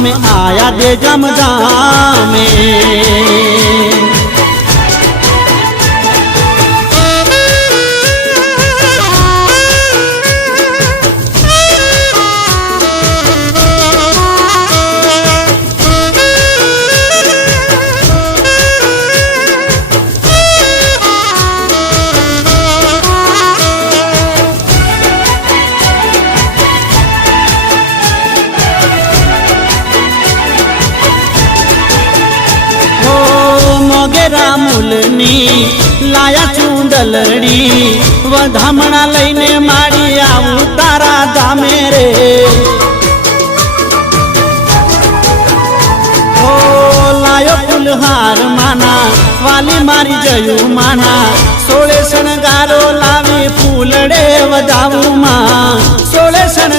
અમે આયા દે જમધામે मोगेरा मूलनी लाया चूंदलड़ी वधामणा लईने मारी आऊं तारा धामे रे ओ लायो फूलहार माना वाली मारी जयू माना सोळे शणगारो लावी फूलड़े वधावू मा सोळे